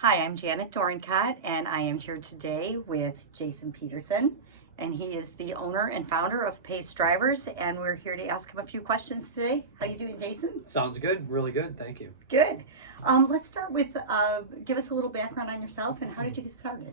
Hi, I'm Janet Dorencott, and I am here today with Jason Peterson, and he is the owner and founder of Pace Drivers, and we're here to ask him a few questions today. How you doing, Jason? Sounds good, really good, thank you. Good. Let's start with give us a little background on yourself and how did you get started?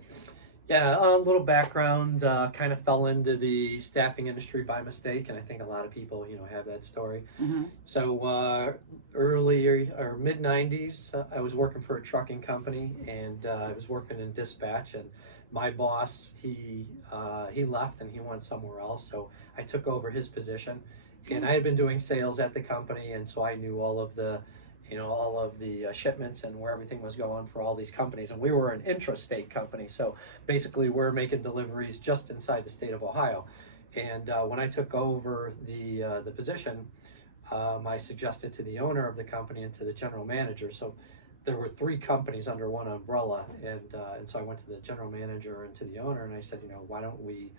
Yeah, a little background, kind of fell into the staffing industry by mistake, and I think a lot of people, have that story. Mm-hmm. So early or mid 90s, I was working for a trucking company, and I was working in dispatch, and my boss, he left and he went somewhere else, so I took over his position, and I had been doing sales at the company, and so I knew all of the shipments and where everything was going for all these companies. And we were an intrastate company, so basically we're making deliveries just inside the state of Ohio. And when I took over the position, I suggested to the owner of the company and to the general manager. So there were three companies under one umbrella, and so I went to the general manager and to the owner, and I said, why don't we,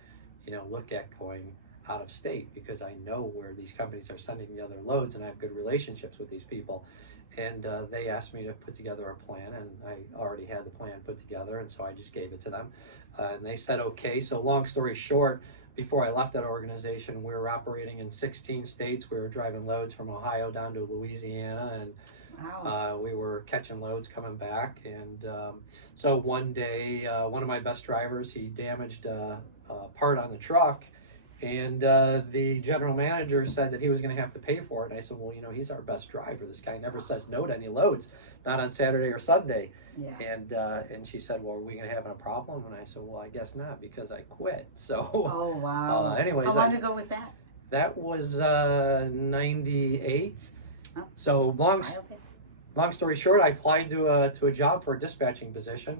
look at going out of state, because I know where these companies are sending the other loads, and I have good relationships with these people. And they asked me to put together a plan, and I already had the plan put together, and so I just gave it to them. And they said okay. So long story short, before I left that organization, we were operating in 16 states. We were driving loads from Ohio down to Louisiana, and Wow. we were catching loads coming back. And so one day, one of my best drivers, he damaged a part on the truck, and the general manager said that he was going to have to pay for it. And I said, well, he's our best driver. This guy never says no to any loads, not on Saturday or Sunday. Yeah. And she said, well, are we going to have a problem? And I said, well, I guess not, because I quit. So Oh, wow. anyways, How long ago was that? that was 98. Oh, So okay. long story short, I applied to a job for a dispatching position,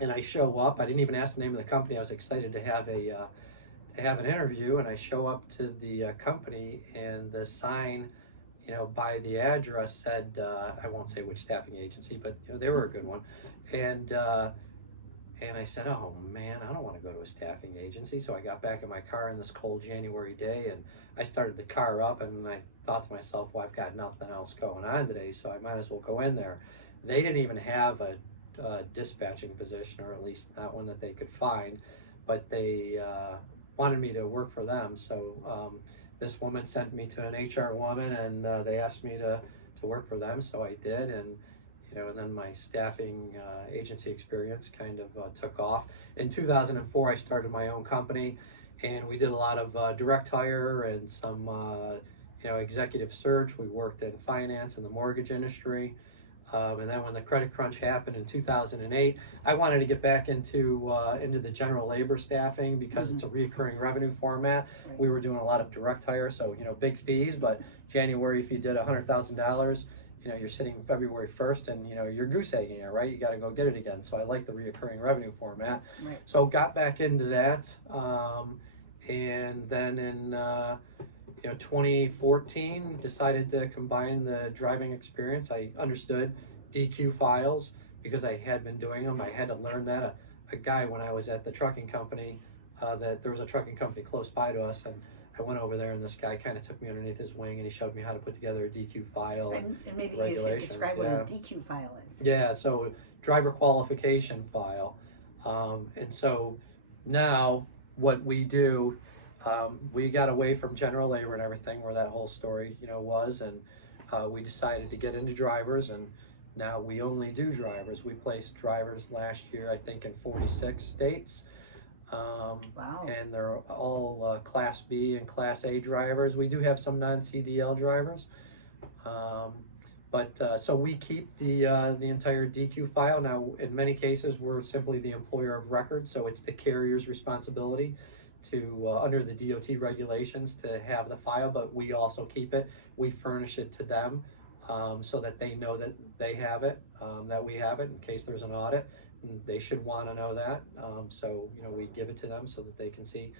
and I show up. I didn't even ask the name of the company. I was excited to have an interview, and I show up to the company, and the sign, by the address said, I won't say which staffing agency, but they were a good one, and I said, oh man, I don't want to go to a staffing agency. So I got back in my car on this cold January day, and I started the car up, and I thought to myself, well, I've got nothing else going on today, so I might as well go in there. They didn't even have a dispatching position, or at least not one that they could find, but they wanted me to work for them. So this woman sent me to an HR woman, and they asked me to work for them, so I did. And then my staffing agency experience kind of took off. In 2004, I started my own company, and we did a lot of direct hire and some executive search. We worked in finance and the mortgage industry. And then when the credit crunch happened in 2008, I wanted to get back into the general labor staffing, because it's a recurring revenue format. Right. We were doing a lot of direct hire, so big fees. But January, if you did $100,000, you're sitting February 1st, and you're goose egging it, right? You got to go get it again. So I like the recurring revenue format. Right. So got back into that, and then in 2014, decided to combine the driving experience. I understood DQ files because I had been doing them. I had to learn that. A guy, when I was at the trucking company, that there was a trucking company close by to us, and I went over there, and this guy kind of took me underneath his wing, and he showed me how to put together a DQ file And maybe you should regulations. describe what a DQ file is. Yeah, so driver qualification file. And so now what we do, we got away from general labor and everything, where that whole story, was, and we decided to get into drivers, and now we only do drivers. We placed drivers last year, I think, in 46 states. Wow. And they're all Class B and Class A drivers. We do have some non-CDL drivers. But so we keep the entire DQ file. Now, in many cases, we're simply the employer of record, so it's the carrier's responsibility to, under the DOT regulations, to have the file, but we also keep it. We furnish it to them, so that they know that they have it, that we have it in case there's an audit. And they should want to know that. So we give it to them so that they can see.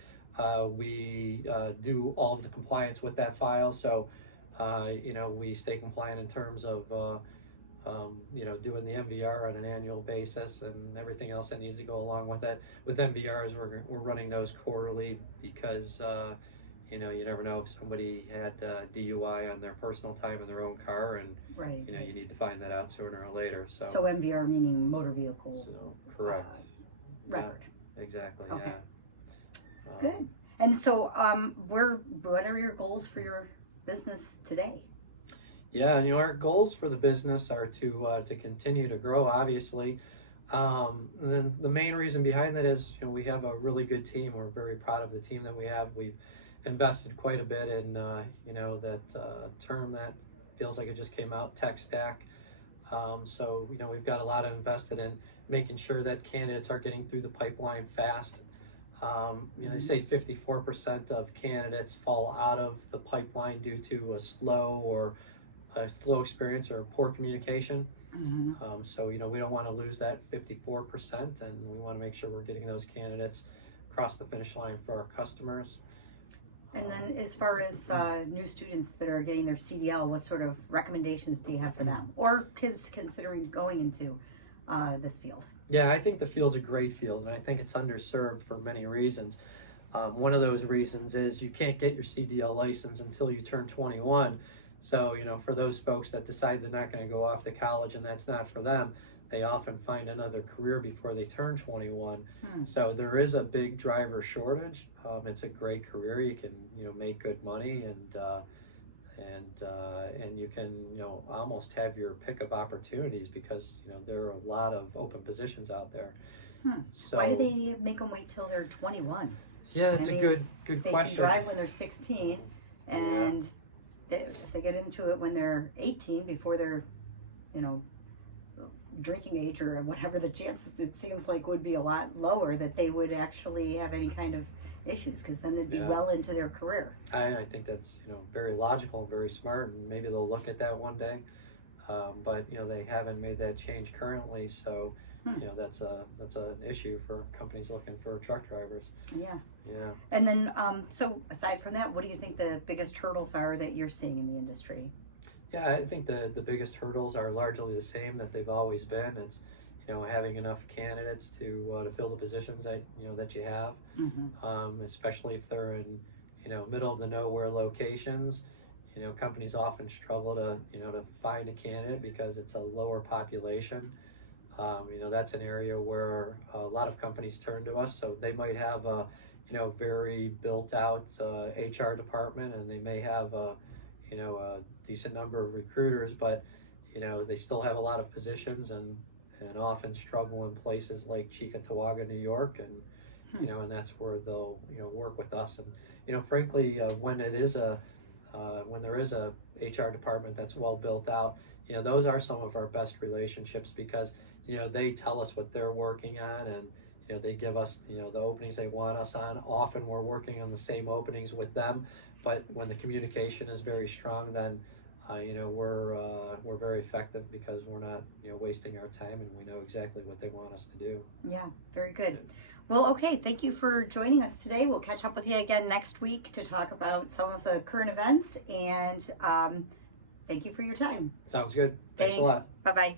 We do all of the compliance with that file. So we stay compliant in terms of doing the MVR on an annual basis and everything else that needs to go along with it. With MVRs, we're running those quarterly, because you never know if somebody had DUI on their personal time in their own car, and Right. you need to find that out sooner or later. So MVR meaning motor vehicle Correct. record. Yeah, exactly. Okay. Yeah. Good. And so, what are your goals for your business today? Yeah, and our goals for the business are to continue to grow, obviously. And then the main reason behind that is, we have a really good team. We're very proud of the team that we have. We've invested quite a bit in, that term that feels like it just came out, tech stack. So, we've got a lot of invested in making sure that candidates are getting through the pipeline fast. They say 54% of candidates fall out of the pipeline due to a slow experience or poor communication. Mm-hmm. So, we don't want to lose that 54%, and we want to make sure we're getting those candidates across the finish line for our customers. And then as far as new students that are getting their CDL, what sort of recommendations do you have for them? Or kids considering going into this field? Yeah, I think the field's a great field, and I think it's underserved for many reasons. One of those reasons is you can't get your CDL license until you turn 21. So, for those folks that decide they're not going to go off to college and that's not for them, they often find another career before they turn 21. So there is a big driver shortage. It's a great career. You can, make good money, and you can, almost have your pick of opportunities because, there are a lot of open positions out there. So why do they make them wait till they're 21? Yeah, that's a good question. They can drive when they're 16, and if they get into it when they're 18, before they're, drinking age or whatever, the chances, it seems like, would be a lot lower that they would actually have any kind of issues, because then they'd be well into their career. I think that's very logical and very smart, and maybe they'll look at that one day. But they haven't made that change currently, so that's an issue for companies looking for truck drivers. Yeah. Yeah. And then, so aside from that, what do you think the biggest hurdles are that you're seeing in the industry? Yeah, I think the biggest hurdles are largely the same that they've always been. It's having enough candidates to fill the positions that that you have, especially if they're in middle of the nowhere locations. Companies often struggle to to find a candidate because it's a lower population. That's an area where a lot of companies turn to us. So they might have a very built out HR department, and they may have a decent number of recruiters, but they still have a lot of positions, and often struggle in places like Chickamauga, New York, and and that's where they'll work with us. And frankly, when there is a HR department that's well built out, those are some of our best relationships, because they tell us what they're working on, and they give us the openings they want us on. Often we're working on the same openings with them, but when the communication is very strong, then we're very effective, because we're not wasting our time, and we know exactly what they want us to do. Yeah, very good. Well, okay, thank you for joining us today. We'll catch up with you again next week to talk about some of the current events, and thank you for your time. Sounds good. Thanks a lot. Bye-bye.